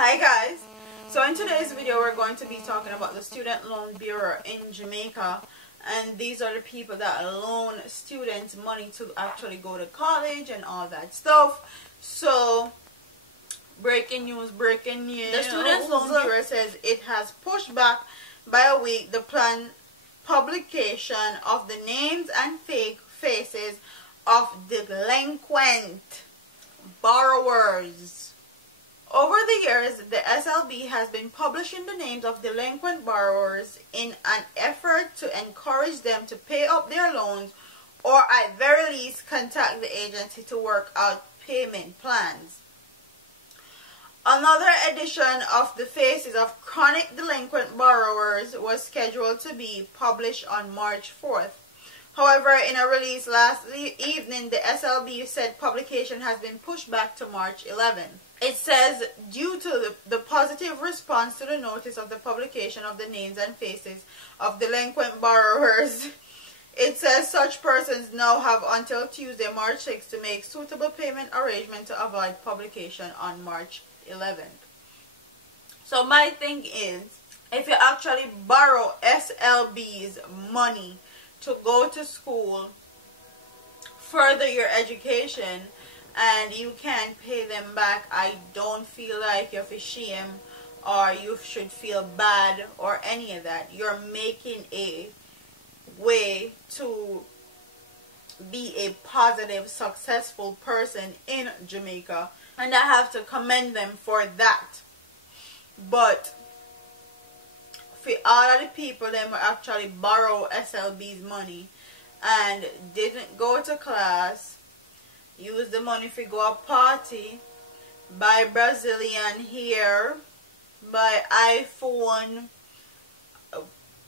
Hi guys, so in today's video we're going to be talking about the Student Loan Bureau in Jamaica, and these are the people that loan students money to actually go to college and all that stuff. So breaking news. The Student Loan Bureau says it has pushed back by a week the planned publication of the names and fake faces of delinquent borrowers. Over the years, the SLB has been publishing the names of delinquent borrowers in an effort to encourage them to pay up their loans or at very least contact the agency to work out payment plans. Another edition of the Faces of Chronic Delinquent Borrowers was scheduled to be published on March 4th. However, in a release last evening, the SLB said publication has been pushed back to March 11th. It says, due to the positive response to the notice of the publication of the names and faces of delinquent borrowers, it says such persons now have until Tuesday, March 6th to make suitable payment arrangement to avoid publication on March 11th. So my thing is, if you actually borrow SLB's money to go to school, further your education, and you can't pay them back, I don't feel like you have to shame or you should feel bad or any of that. You're making a way to be a positive, successful person in Jamaica, and I have to commend them for that. But for all of the people that actually borrow SLB's money and didn't go to class, use the money to go a party, buy Brazilian hair, buy iPhone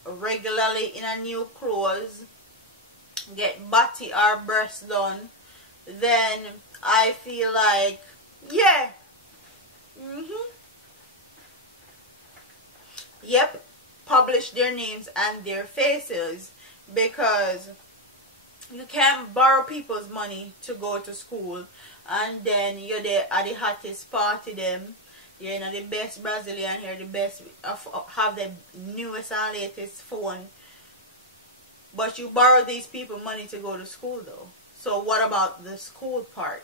regularly in a new clothes, get body or breast done, then I feel like, yeah, yep, publish their names and their faces, because you can't borrow people's money to go to school and then you're there at the hottest party them, you're in the best Brazilian hair, the best, have the newest and latest phone, but you borrow these people money to go to school though. So what about the school part?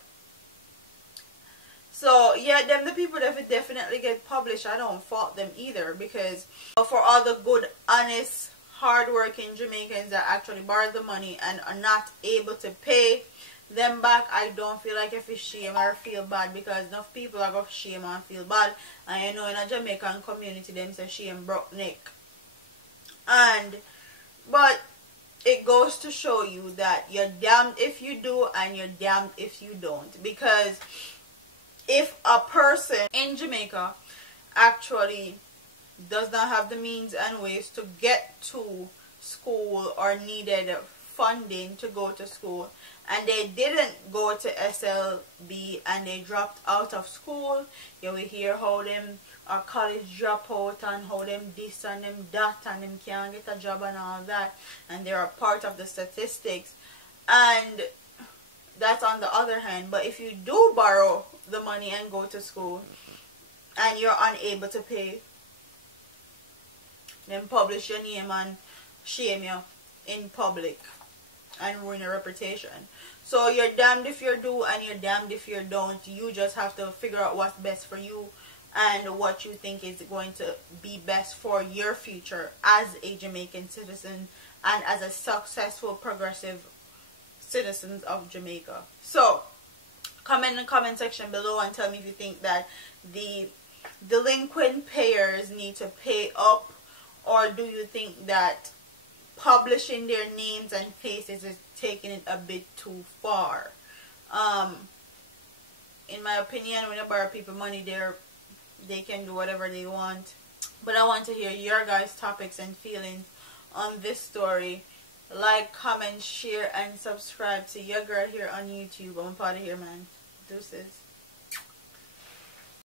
So yeah, the people that definitely get published, I don't fault them either, because for all the good, honest, hardworking Jamaicans that actually borrow the money and are not able to pay them back, I don't feel like if it's shame or feel bad, because enough people are going to shame and feel bad. And you know, in a Jamaican community, them say shame broke neck. But it goes to show you that you're damned if you do and you're damned if you don't. Because if a person in Jamaica actually does not have the means and ways to get to school or needed funding to go to school, and they didn't go to SLB and they dropped out of school, you will hear how them are college dropout and how them this and them that and them can't get a job and all that, and they are part of the statistics. And that's on the other hand. But if you do borrow the money and go to school and you're unable to pay, then publish your name and shame you in public and ruin your reputation. So you're damned if you do and you're damned if you don't. You just have to figure out what's best for you and what you think is going to be best for your future as a Jamaican citizen and as a successful, progressive citizen of Jamaica. So comment in the comment section below and tell me if you think that the delinquent payers need to pay up, or do you think that publishing their names and faces is taking it a bit too far? In my opinion, when you borrow people money, they can do whatever they want. But I want to hear your guys' topics and feelings on this story. Like, comment, share, and subscribe to your girl here on YouTube. I'm part of here, man. Deuces.